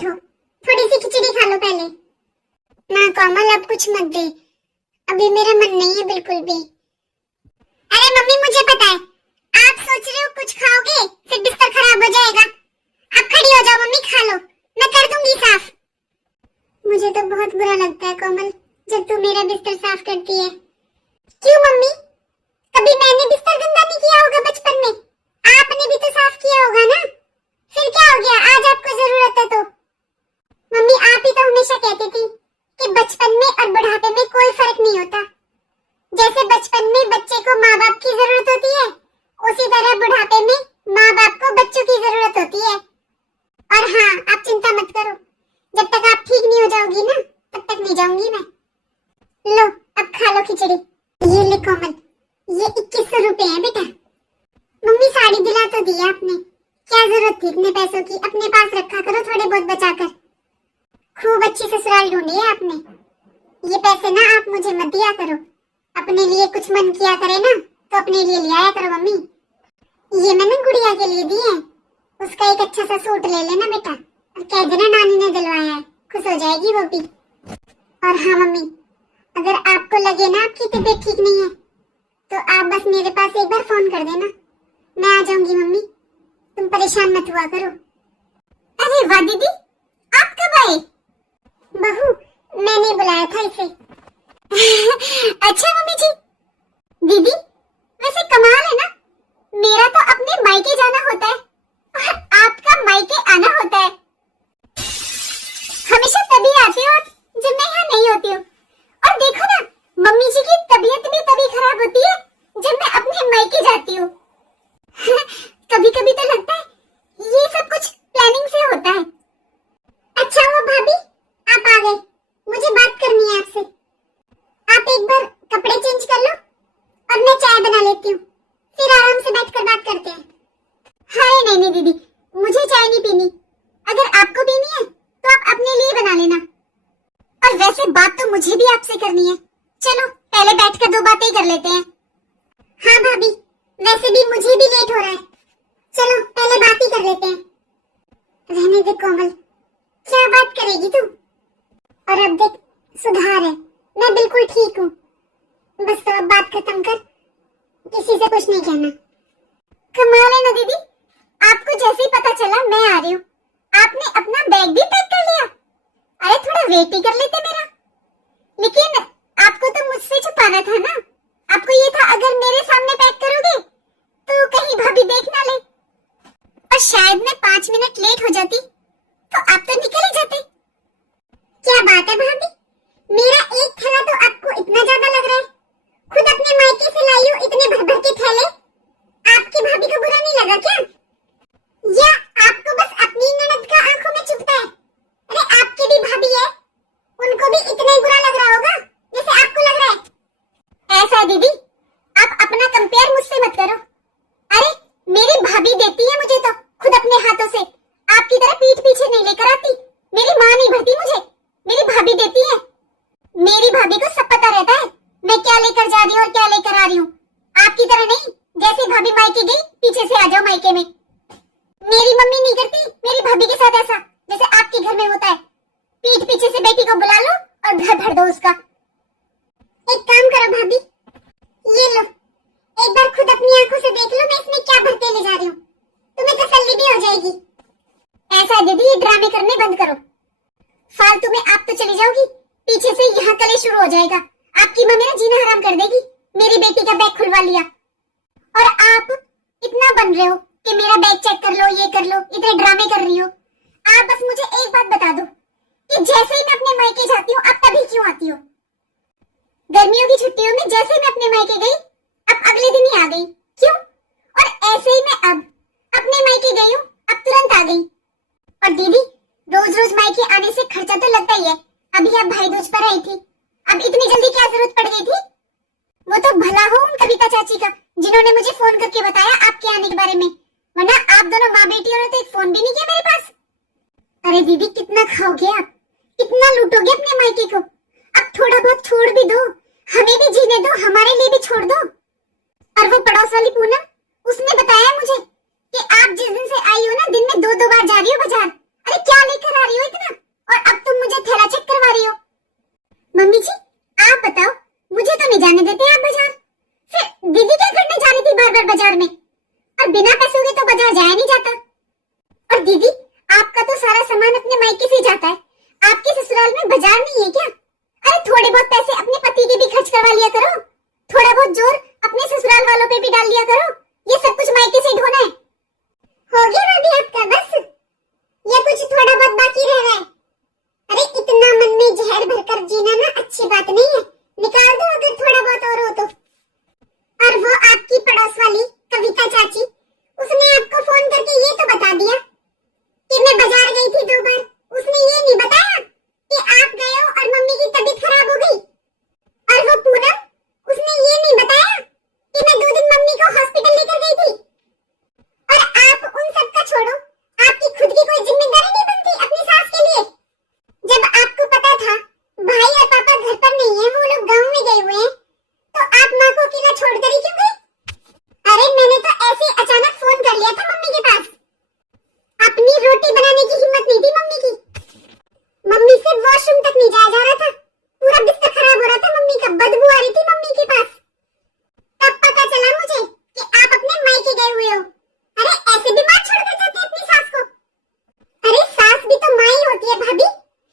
बैठो, थोड़ी सी खिचड़ी खा लो पहले। ना कोमल, अब कुछ मत दे, अभी मेरा मन नहीं है बिल्कुल भी। अरे मम्मी, मुझे पता है आप सोच रहे हो कुछ खाओगे फिर बिस्तर खराब हो जाएगा। अब खड़ी हो जाओ मम्मी, खा लो, मैं कर दूंगी साफ। मुझे तो बहुत बुरा लगता है कोमल जब तू मेरा बिस्तर साफ करती है। क्यों मम्मी, कभी मैंने बिस्तर गंदा नहीं किया होगा बचपन में? आपने भी तो साफ किया होगा ना, फिर क्या हो गया आज आपको जरूरत है तो? मम्मी, आप ही तो हमेशा कहती थी कि बचपन में और बुढ़ापे में कोई फर्क नहीं होता। जैसे बचपन में बच्चे को माँ बाप की जरूरत होती है, उसी तरह बुढ़ापे में माँ बाप को बच्चों की जरूरत होती है। और हाँ, आप चिंता मत करो, जब तक आप ठीक नहीं हो जाओगी ना तब तक नहीं जाऊंगी मैं। लो, अब खा लो खिचड़ी। ये ले कोमल, ये 2100 रुपए है बेटा। मम्मी, साड़ी दिला तो दी आपने, क्या जरूरत थी इतने पैसों की? अपने पास रखा करो थोड़े बहुत बचाकर। खूब अच्छी ससुराल ढूंढी है आपने। ये पैसे ना आप मुझे मत दिया करो, अपने लिए कुछ मन किया करे ना तो अपने लिए ले आया करो मम्मी। ये मैंने गुड़िया के लिए दिए हैं, उसका एक अच्छा सा सूट ले लेना बेटा, और कह देना नानी ने दिलवाया है, खुश हो जाएगी वो भी। और हाँ मम्मी, अगर आपको लगे ना आपकी तबीयत ठीक नहीं है तो आप बस मेरे पास एक बार फोन कर देना, मैं आ जाऊंगी मम्मी, तुम परेशान मत हुआ करो। अरे वाह दीदी, आप कब आए? बहू, मैंने बुलाया था इसे। अच्छा मम्मी जी। दीदी, वैसे कमाल है ना, मेरा तो अपने मायके जाना होता है और आपका मायके आना होता है। हमेशा तभी आते हो आप जब मैं यहाँ नहीं होती हूँ। और देखो ना, मम्मी जी की तबीयत भी तभी खराब होती है जब मैं अपने मायके जाती हूँ। कभी कभी तो लगता है ये सब कुछ प्लानिंग से होता है। अच्छा वो भाभी, आप आ गए, मुझे बात करनी है आपसे। आप एक बार कपड़े चेंज कर लो और मैं चाय बना लेती हूँ, फिर आराम से बैठकर बात करते हैं। हाँ नहीं नहीं दीदी, मुझे चाय नहीं पीनी, अगर आपको पीनी है तो आप अपने लिए बना लेना। और वैसे बात तो मुझे भी आपसे करनी है, चलो पहले बैठकर दो बातें ही कर लेते हैं। हाँ भाभी, वैसे भी मुझे भी लेट हो रहा है, चलो पहले बात ही कर लेते हैं। रहने दे कोमल, क्या बात करेगी तू? और अब देख, सुधार है, मैं बिल्कुल ठीक हूँ, बस तो अब बात खत्म कर, किसी से कुछ नहीं कहना। कमाल है ना दीदी, आपको जैसे ही पता चला मैं आ रही हूँ, आपने अपना बैग भी पैक कर लिया। अरे थोड़ा वेट ही कर लेते मेरा। लेकिन आपको तो मुझसे छुपाना था ना, आपको ये था अगर मेरे सामने पैक करोगे तो कहीं भाभी देख ना ले, और शायद मैं 5 मिनट लेट हो जाती तो आप तो निकल ही जाते। क्या बात है भाभी, मेरा एक थैला तो आपको इतना ज्यादा लग रहा है? खुद अपने मायके से लाई हो इतने भर भर के थैले, आपकी भाभी को बुरा नहीं लगा क्या? या आपको बस अपनी ननद का आंखों में चुभता है? अरे आपकी भी भाभी है, उनको भी इतना ही बुरा लग रहा होगा जैसे आपको लग रहा है। ऐसा दीदी, आप अपना कंपेयर मुझसे मत करो। अरे मेरी भाभी देती है मुझे तो खुद अपने हाथों से, आपकी तरह पीठ पीछे नहीं लेकर आती। मेरी माँ नहीं भरती मुझे, मेरी भाभी देती है। मेरी भाभी को सब पता रहता है मैं क्या लेकर जा रही हूँ और क्या लेकर आ रही हूँ, आपकी तरह नहीं जैसे भाभी मायके गई पीछे से आ जाओ मायके में। मेरी मम्मी नहीं करती मेरी भाभी के साथ ऐसा जैसे आपके घर में होता है, पीठ पीछे से बेटी को बुला लो और घर भर दो उसका। एक काम करो भाभी, ये लो, एक बार खुद अपनी आंखों से देख लो मैं इसमें क्या भर के ले जा रही हूँ, तुम्हें तसल्ली भी हो जाएगी। ऐसा दीदी, ये ड्रामे करने बंद करो, फालतू में आप तो चली जाओगी, पीछे से यहाँ कलेश शुरू हो जाएगा, आपकी माँ मेरा जीना हराम कर देगी। मेरी बेटी का बैग खुलवा लिया और आप इतना बन रहे हो कि मेरा बैग चेक कर लो, ये कर लो, इतने ड्रामे कर रही हो। आप बस मुझे एक बात बता दो कि जैसे ही मैं अपने मायके जाती हूँ आप तभी क्यों आती हो? गर्मियों की छुट्टियों में जैसे ही मैं अपने मायके गई अब अगले दिन ही आ गई, क्यों? और ऐसे ही मैं अब अपने मायके गई हूँ, अब तुरंत आ गई। और दीदी, रोज रोज मायके आने से खर्चा तो लगता ही है, अभी आप भाई दूज पर आई थी, अब इतनी जल्दी क्या जरूरत पड़ गई थी? वो तो भला हो उन कविता चाची का जिन्होंने मुझे फोन करके बताया आपके आने के बारे में, वरना आप दोनों माँ बेटियों ने तो एक फोन भी नहीं किया मेरे पास। अरे दीदी, कितना खाओगे आप, कितना लूटोगे अपने मायके को? अब थोड़ा बहुत छोड़ भी दो, हमें भी जीने दो, हमारे लिए भी छोड़ दो। और वो पड़ोस वाली पूनम, उसने बताया मुझे कि आप जिस दिन से आई हो ना दिन में 2-2 बार जा रही हो बाजार। अरे क्या लेकर आ रही हो बात नहीं है, निकाल दो अगर थोड़ा बहुत और हो तो। और वो आपकी पड़ोस वाली कविता चाची, उसने आपको फोन करके ये तो बता दिया कि मैं बाजार गई थी 2 बार। उसने ये नहीं बताया कि आप गए हो और मम्मी की तबीयत खराब हो गई। और वो पूनम, उसने ये नहीं बताया कि मैं 2 दिन मम्मी को हॉस्पिटल लेकर गई थी। और आप उन सब का छोड़ो, आपकी खुद की कोई जिम्मेदारी नहीं बनती अपनी सास के लिए? जब आपको पता था भाई और पापा घर पर नहीं है, वो लोग गांव में गए हुए हैं, तो आप माँ को अकेला छोड़कर ही क्यों गए? अरे मैंने तो ऐसे अचानक फोन कर लिया था मम्मी के पास। अपनी रोटी बनाने की हिम्मत नहीं थी मम्मी की। मम्मी से वॉशरूम तक नहीं जाया जा रहा था, पूरा बिस्तर खराब हो रहा था मम्मी का, बदबू आ रही थी मम्मी के पास। तब पता चला मुझे कि आप अपने मायके गए हुए हो। अरे ऐसे बीमार छोड़कर जाते अपनी सास को? अरे सास भी तो माँ ही होती है भाभी,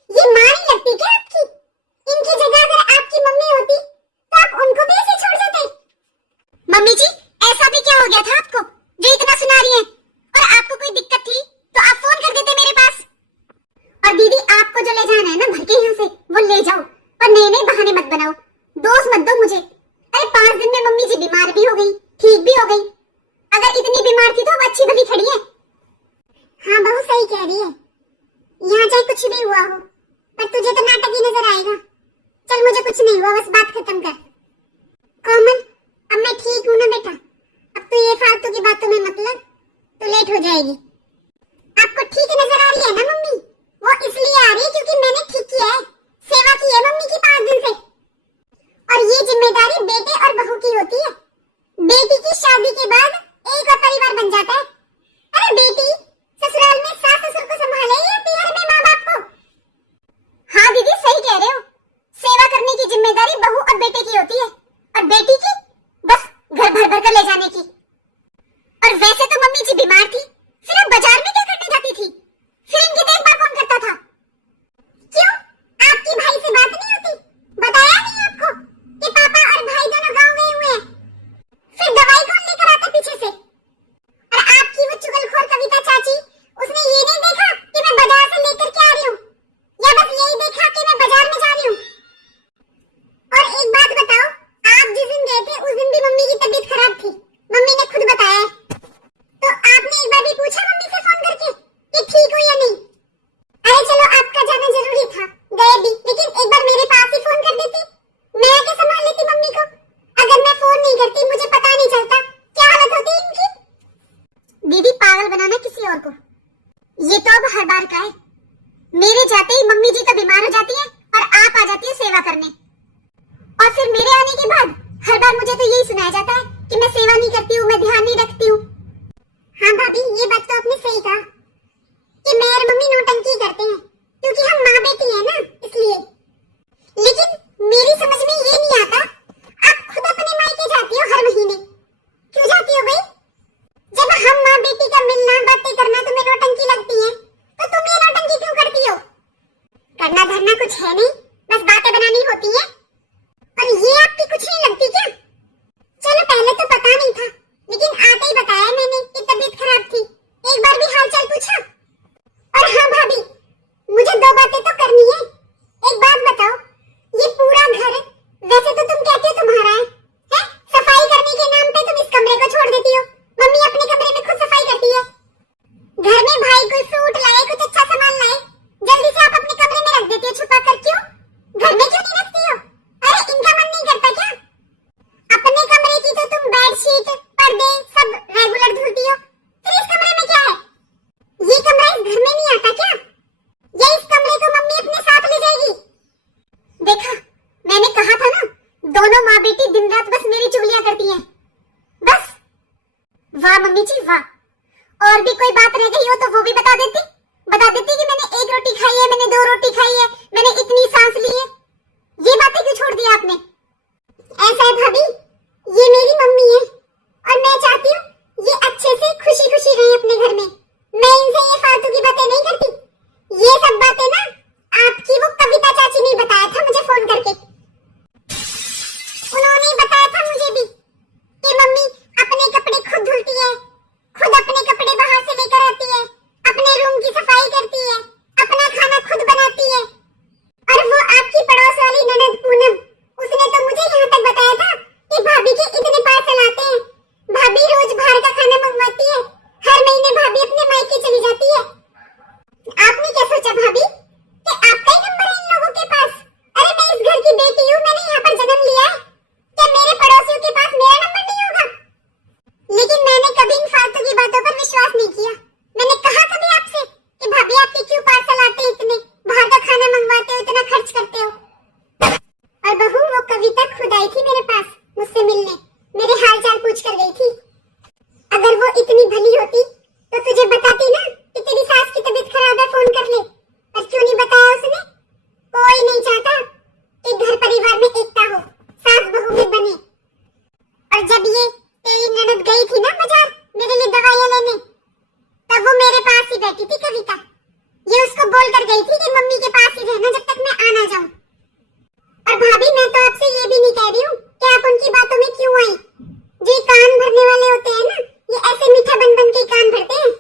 ये माँ नहीं लगती क्या आपकी? इनकी जगह अगर आपकी मम्मी होती तो आप उनको भी ऐसे छोड़ जाते? मम्मी जी, ऐसा भी क्या हो गया था आपको जो इतना सुना रही हैं? और आपको कोई दिक्कत थी तो आप फोन कर देते मेरे पास। और दीदी, आपको जो ले जाना है ना भर के यहाँ से, वो ले जाओ, पर नए नए बहाने मत बनाओ, दोष मत दो मुझे। अरे 5 दिन में मम्मी जी बीमार भी हो गई, ठीक भी हो गई। अगर इतनी बीमार थी तो वो अच्छी भली खड़ी है। हाँ बहू सही कह रही है, यहाँ चाहे कुछ भी हुआ हो, पर तुझे तो नाटक ही नजर आएगा। चल मुझे कुछ नहीं हुआ, बस बात खत्म कर। कोमल, अब मैं ठीक हूँ ना बेटा? अब तो ये फालतू की बातों में मतलब तो लेट हो जाएगी। आपको ठीक नजर आ रही है ना मम्मी? वो इसलिए आ रही है क्योंकि मैंने ठीक किया है, सेवा की है मम्मी की 5 दिन से। और ये जिम्मेदारी बेटे और बहू की होती है। बेटी की शादी के बाद एक और परिवार बन जाता है। अरे बेटी ससुराल में सास ससुर को संभाले या पियर में माँ बाप को? हाँ दीदी सही कह रहे हो, सेवा करने की जिम्मेदारी बहू और बेटे की होती है, और बेटी की बस घर भर भर कर ले जाने की। और वैसे तो मम्मी जी बीमार थी, फिर अब बाजार में क्या करने जाती थी? फिर इनकी देखभाल कौन करता था? क्यों, आपकी भाई से बात नहीं होती? बताया नहीं आपको कि पापा और भाई दोनों गांव गए हुए हैं? फिर दवाई कौन लेकर आता पीछे से? और आपकी वो चुगलखोर कविता चाची, उसने ये नहीं देखा कि मैं बाजार से लेकर के आ रही हूँ, या बस यही देखा कि मैं बाजार में जा रही हूँ? और एक बात बताओ, आप जिस दिन गए थे उस दिन भी मम्मी की तबीयत खराब थी, मम्मी ने खुद बताया है। तो आपने एक बार भी पूछा मम्मी से फोन करके कि ठीक हो या नहीं? अरे चलो आपका जाना जरूरी था, गए भी, लेकिन एक बार मेरे पास ही फोन कर देती, मैं आके संभाल लेती मम्मी को। अगर मैं फोन नहीं करती मुझे पता नहीं चलता क्या हालत होती इनकी। दीदी पागल बनाना किसी और को, ये तो अब हर बार का है। मेरे जाते ही मम्मी जी तो बीमार हो जाती है और आप आ जाती है सेवा करने, और फिर मेरे आने के बाद हर बार मुझे तो यही सुनाया जाता है कि मैं सेवा नहीं करती हूँ, मैं ध्यान नहीं रखती हूँ। हाँ भाभी, ये बात तो आपने सही कहा कि मैं और मम्मी नौटंकी करते हैं, क्योंकि हम माँ बेटी हैं ना, इसलिए। लेकिन मेरी समझ में ये नहीं आता, आप खुद अपने मायके जाती हो हर महीने, क्यों जाती हो भाई? जब हम माँ बेटी का मिलना बातें करना तुम्हें नौटंकी लगती है, तो तुम ये नौटंकी क्यों करती हो? करना धरना कुछ है नहीं, बस बातें बनानी होती है। और ये आपकी कुछ नहीं लगती क्या? चलो पहले तो पता नहीं था, लेकिन आते ही बताया मैंने कि तबीयत खराब थी, एक बार भी हालचाल पूछा? और हाँ भाभी, मुझे 2 बातें तो करनी है। एक बात बताओ, ये पूरा घर वैसे तो तुम कहते हो तुम्हारा है, सफाई करने के नाम पे तुम इस कमरे को छोड़ देती हो, मम्मी अपने कमरे में खुद सफाई करती है। घर में भाई कोई फ्रूट लाए, कुछ अच्छा सामान लाए, जल्दी से आप अपने कमरे में रख देती हो छुपा कर, क्यों? घर में क्यों नहीं रखती हो? अरे इनका मन नहीं करता क्या? अपने कमरे की तो तुम बेडशीट पर्दे सब रेगुलर धुलती हो, फिर इस कमरे में क्या है? ये कमरा इस घर में नहीं आता क्या? या इस कमरे को मम्मी अपने साथ ले जाएगी? देखा, मैंने कहा था ना, दोनों माँ बेटी दिन रात बस मेरी चुगलियां करती हैं, बस। वाह मम्मी जी वाह, और भी कोई बात रह गई हो तो वो भी बता देती कि मैंने 1 रोटी खाई है, मैंने 2 रोटी खाई है, मैंने इतनी सांस ली है। ये बातें क्यों छोड़ दी आपने? ऐसा है भाभी, ये मेरी मम्मी है और मैं चाहती हूँ ये अच्छे से खुशी खुशी रहे अपने घर में। मैं इनसे ये फालतू की बातें नहीं करती। ये सब बातें ना आपकी वो कविता चाची ने बताया था मुझे फोन करके। उन्होंने बताया था मुझे भी कि मम्मी अपने कपड़े खुद धुलती है, खुद अपने कपड़े बाहर से लेकर आती है, अपने रूम की सफाई करती है, अपना खाना खुद बनाती है। और बैठी थी कविता, ये उसको बोल कर गई थी कि मम्मी के पास ही रहना जब तक मैं आ ना जाऊं। और भाभी मैं तो आपसे ये भी नहीं कह रही हूँ कि आप उनकी बातों में क्यों आई। जो कान भरने वाले होते हैं ना, ये ऐसे मीठा बन बन के कान भरते हैं।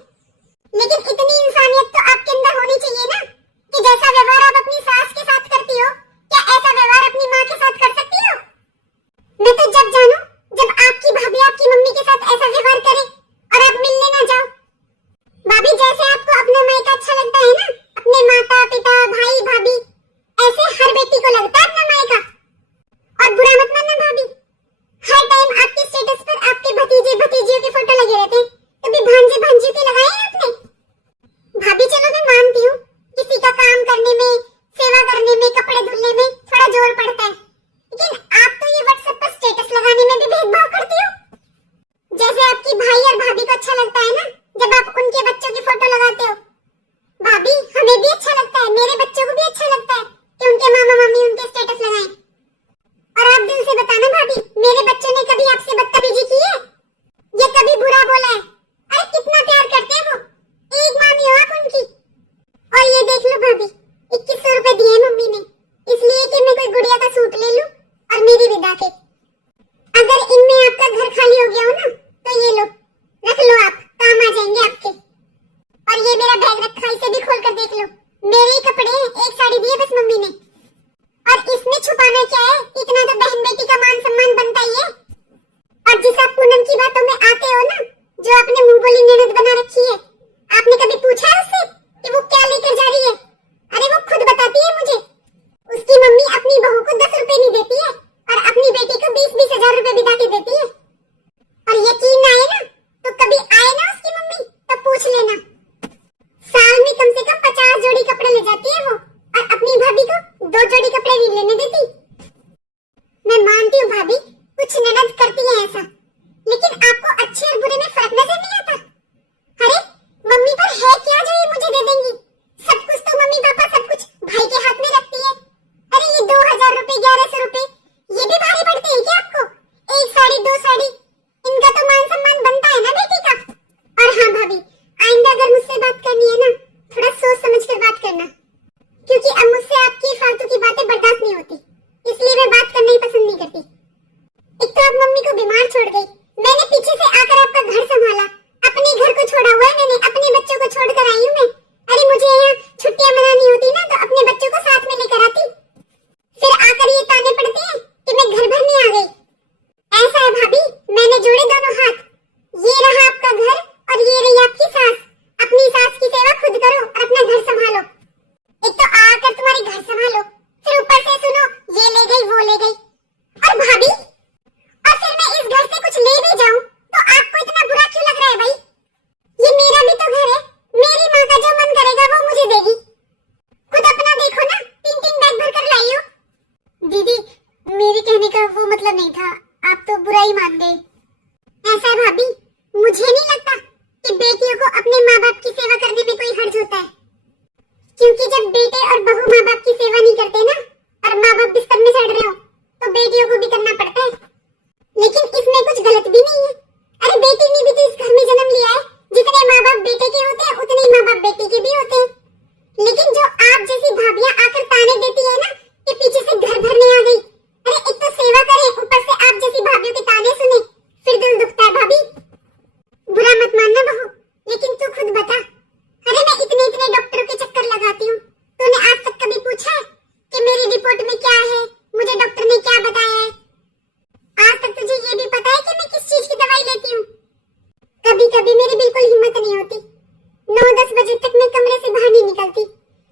लेकिन इतनी इंसानियत तो आपके अंदर होनी चाहिए ना कि जैसा व्यवहार आप अपनी सास के साथ करती हो, क्या ऐसा व्यवहार अपनी माँ के साथ कर सकती हो? मैं तो जब जानू जब आपकी भाभी आपकी मम्मी के साथ ऐसा व्यवहार करे और आप मिलने ना जाओ। भाभी जैसे आपको अपना मायका अच्छा लगता है ना, अपने माता पिता भाई भाभी, ऐसे हर बेटी को लगता है अपना मायका। और बुरा मत मानना भाभी, हर टाइम आपके स्टेटस पर आपके भतीजे भतीजियों के फोटो लगे रहते हैं, कभी भांजे भांजियों के लगाए हैं आपने? भाभी चलो मैं मानती हूँ किसी का काम करने में, सेवा करने में, कपड़े धुलने में थोड़ा जोर पड़ता है, लेकिन आप तो ये व्हाट्सएप पर स्टेटस लगाने में भी भेदभाव करती हो। जैसे आपकी भाई और भाभी को अच्छा लगता है ना जब आप उनके बच्चों की फोटो लगाते हो, भाभी हमें भी अच्छा लगता है, मेरे बच्चों को भी अच्छा लगता है कि उनके मामा मामी उनके स्टेटस लगाएं। और आप दिल से बताना भाभी, मेरे बच्चों ने कभी आपसे बदतमीजी की है या कभी बुरा बोला है? अरे कितना प्यार करते हैं वो, एक मामी हो आप उनकी। और ये देख लो भाभी, 2100 रुपए दिए मम्मी ने, इसलिए कि मैं कोई गुड़िया का सूट ले लूं और मेरी विदा के। अगर इनमें आपका घर खाली हो गया हो ना तो ये लो, रख लो, आप काम आ जाएंगे आपके। और ये मेरा बैग रखा, इसे भी खोल कर देख लो, मेरे ही कपड़े हैं, एक साड़ी दी है बस मम्मी ने। और इसमें छुपाना क्या है, इतना तो बहन बेटी का मान सम्मान बनता ही है। और जिस आप पूनम की बातों में आते हो ना, जो आपने मुंह बोली ननद बना रखी है, आपने कभी पूछा है उससे कि वो क्या लेकर जा रही है? अरे वो खुद बताती है मुझे, उसकी मम्मी अपनी बहू को 10 रुपए नहीं देती है और अपनी बेटी को 20-20 हजार रुपए बिता के देती है। और यकीन ना आए ना तो कभी आए ना उसकी मम्मी तो पूछ लेना, साल में कम से कम 50 जोड़ी कपड़े ले जाती है वो, और अपनी भाभी को 2 जोड़ी कपड़े नहीं लेने देती। मैं मानती हूँ भाभी कुछ ननद करती है ऐसा, लेकिन आपको अच्छे और बुरे में फर्क नजर नहीं आता? अरे मम्मी पर है क्या जो ये मुझे दे देंगी? सब कुछ तो मम्मी पापा सब कुछ भाई के हाथ में रखती है। अरे ये 2000 रुपए 1100 रुपए ये भी भारी पड़ते हैं क्या आपको? एक साड़ी 2 साड़ी, इनका तो मान सम्मान बनता है ना बेटी का। और हाँ भाभी, आइंदा अगर मुझसे बात करनी है ना, थोड़ा सोच समझ कर बात करना, क्योंकि अब मुझसे आपकी फालतू की बातें बर्दाश्त नहीं होती, इसलिए मैं बात करना ही पसंद नहीं करती। एक तो आप मम्मी को बीमार छोड़ गई, मैंने पीछे से आकर आपका घर संभाला, अपने घर को छोड़ा हुआ है मैंने, अपने बच्चों को छोड़कर आई हूँ मैं। अरे मुझे यहाँ छुट्टियां मनानी होती ना तो अपने बच्चों को साथ में लेकर आती, फिर आकर ये ताने पड़ते हैं कि मैं घर भरने आ गई। ऐसा है भाभी, मैंने जोड़े दोनों हाथ, ये रहा आपका घर और ये रही आपकी सास। अपनी सास की सेवा खुद करो और अपना घर संभालो। एक तो आकर तुम्हारे घर संभालो, फिर ऊपर से सुनो ये ले गई वो ले गई। और भाभी, और फिर मैं इस घर से कुछ ले भी जाऊं तो आपको इतना बुरा क्यों लग रहा है भाई? ये मेरा भी तो घर है, मेरी माँ का जो मन करेगा वो मुझे देगी। खुद अपना देखो ना, 3-3 बैग भर कर लाई हो। दीदी मेरे कहने का वो मतलब नहीं था, आप तो बुरा ही मान गए। ऐसा है भाभी, मुझे नहीं लगता कि बेटियों को अपने माँ बाप की सेवा करने में कोई हर्ज होता है, क्योंकि जब बेटे और बहू माँ बाप की सेवा नहीं करते ना और माँ बाप बिस्तर में चढ़ रहे हो तो बेटियों को भी करना पड़ता है। लेकिन इसमें कुछ गलत भी नहीं है। अरे बेटी ने भी तो इस घर में जन्म लिया है, जितने माँ बाप बेटे के होते हैं उतने ही माँ बाप बेटी के भी होते हैं। लेकिन जो आप जैसी भाभियां आकर ताने देती है ना कि पीछे से घर भरने आ गई, अरे एक तो सेवा करे, ऊपर से आप जैसी भाभियों के ताने सुने, फिर दिल दुखता है भाभी। बुरा मत मानना बहू, लेकिन तू खुद बता, अरे मैं इतने इतने डॉक्टरों के चक्कर लगाती हूँ, तूने आज तक कभी पूछा है कि मेरी रिपोर्ट में क्या है, मुझे डॉक्टर ने क्या बताया है? आज तक तुझे ये भी पता है कि मैं किस चीज की दवाई लेती हूँ? कभी कभी मेरी बिल्कुल हिम्मत नहीं होती, 9-10 बजे तक मैं कमरे से बाहर नहीं निकलती,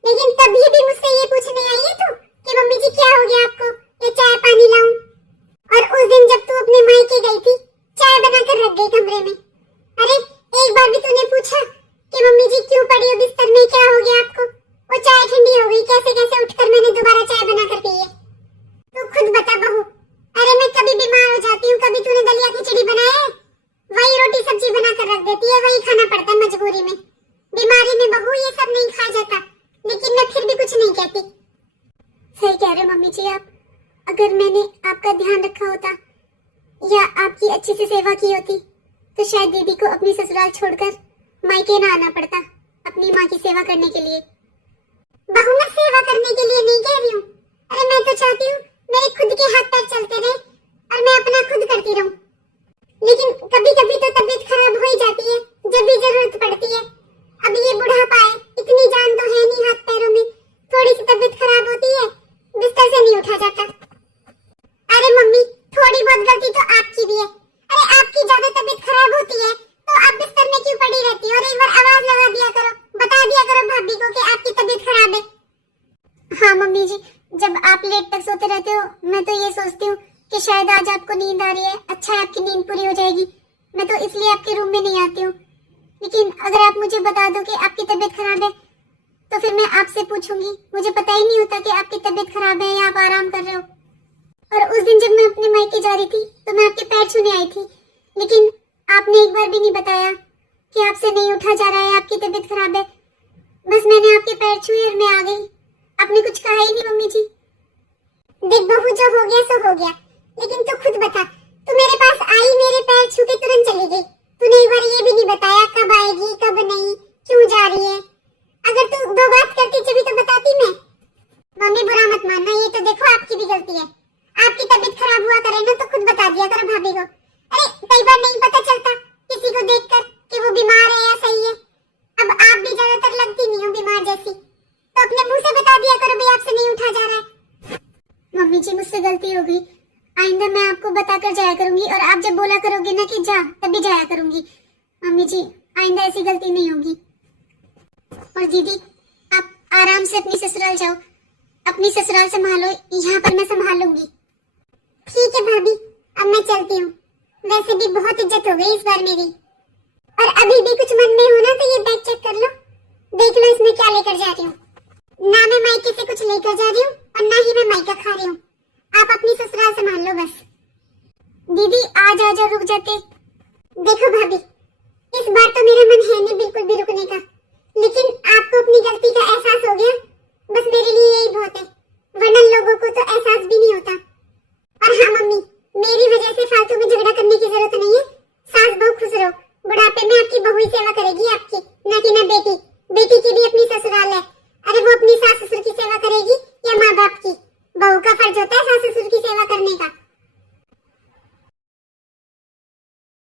लेकिन तभी भी मुझसे ये पूछने आई है तू कि मम्मी जी क्या हो गया आपको, ये चाय पानी लाऊं? और उस दिन जब तू अपने मायके गई थी, चाय बनाकर रख गई कमरे में। अरे एक बार भी तूने पूछा कि मम्मी जी क्यों पड़ी हो बिस्तर में, क्या हो गया आपको? वो चाय ठंडी हो गई, कैसे कैसे उठकर मैंने दोबारा चाय बनाकर पी है। तू खुद बता बहू, अरे मैं कभी बीमार हो जाती हूँ, कभी तूने दलिया खिचड़ी बनाया है, वही रोटी सब्जी बनाकर रख देती है, वही खाना पड़ता है मजबूरी में। बीमारी में बहू ये सब नहीं खा जाता, लेकिन मैं फिर भी कुछ नहीं कहती। सही कह रहे मम्मी जी आप, अगर मैंने आपका ध्यान रखा होता या आपकी अच्छे से सेवा की होती तो शायद दीदी को अपनी ससुराल छोड़कर मायके ना आना पड़ता, अपनी माँ की सेवा करने के लिए। बहू में सेवा करने के लिए नहीं कह रही हूँ। अरे मैं तो चाहती हूँ मेरे खुद के हाथ पैर चलते रहे और मैं अपना खुद करती रहूं। लेकिन कभी कभी तो तबीयत खराब हो ही जाती है जब भी जरूरत पड़ती है। अब ये बुढ़ापा है, इतनी जान तो है नहीं हाथ पैरों में, थोड़ी सी तबीयत खराब होती है बिस्तर से नहीं उठा जाता। अरे मम्मी, थोड़ी बहुत गलती तो आपकी भी है। अरे आपकी ज्यादा तबीयत खराब होती है तो आप बिस्तर में क्यों पड़ी रहती हो? और एक बार आवाज लगा दिया करो, बता दिया करो भाभी को कि आपकी तबीयत खराब है। हाँ मम्मी जी, जब आप लेट तक सोते रहते हो मैं तो ये सोचती हूँ कि शायद आज आपको नींद आ रही है, अच्छा है आपकी नींद पूरी हो जाएगी, मैं तो इसलिए आपके रूम में नहीं आती हूँ। लेकिन अगर आप मुझे बता दो कि आपकी तबीयत खराब है तो फिर मैं आपसे पूछूंगी। मुझे पता ही नहीं होता कि आपकी तबीयत खराब है या आप आराम कर रहे हो। और उस दिन जब मैं अपने मायके जा रही थी तो मैं आपके पैर छूने आई थी, लेकिन आपने एक बार भी नहीं बताया कि आपसे नहीं उठा जा रहा है, आपकी तबीयत खराब है। बस मैंने आपके पैर छुए और मैं आ गई, आपने कुछ कहा ही नहीं मम्मी जी। देख बहू, जो हो गया सो हो गया, लेकिन तू खुद बता, तू मेरे पास आई, मेरे पैर छू के तुरंत चली गई, तूने एक बार ये भी नहीं बताया कब आएगी कब नहीं, क्यों जा रही है। अगर तू दो बात करती तभी तो बताती मैं। मम्मी बुरा मत मानना, ये तो देखो आपकी भी गलती है। आपकी तबीयत खराब हुआ करे ना तो खुद बता दिया करो भाभी को। अरे कई बार नहीं पता चलता किसी को देखकर कि वो बीमार है या सही है। अब आप भी ज्यादातर लगती नहीं हो बीमार जैसी, तो अपने मुंह से बता दिया करो भाई आपसे नहीं उठा जा रहा है। मम्मी जी मुझसे गलती हो गई, आइंदा मैं आपको बताकर जाया करूंगी और आप जब बोला करोगे ना कि जा तभी जाया करूंगी। मम्मी जी आइंदा ऐसी गलती नहीं होगी। और दीदी आप आराम से अपनी ससुराल जाओ, अपनी ससुराल संभालो, यहाँ पर मैं संभाल लूंगी। ठीक है भाभी, अब मैं चलती हूँ। वैसे भी बहुत इज्जत हो गई इस बार मेरी। और अभी भी कुछ मन में हो ना तो ये बैग चेक कर लो, देख लो इसमें क्या लेकर जा रही हूँ। ना मैं मायके से कुछ लेकर जा रही हूँ और ना ही मैं मायका खा रही हूँ। आप अपनी ससुराल संभाल लो बस। दीदी आज आ जाओ, रुक जाते। देखो भाभी, इस बार तो मेरा मन है नहीं बिल्कुल भी रुकने का, लेकिन आपको अपनी गलती का एहसास हो गया, बस मेरे लिए यही बहुत है, वरना लोगों को तो एहसास भी नहीं होता। और हाँ मम्मी, मेरी वजह से फालतू में झगड़ा करने की जरूरत नहीं है। सास बहू खुश रहो, बुढ़ापे में आपकी बहू ही सेवा करेगी आपकी, ना कि ना बेटी। बेटी की भी अपनी ससुराल है। अरे वो अपनी सास ससुर की सेवा करेगी या माँ बाप की? बहू का फर्ज होता है सास ससुर की सेवा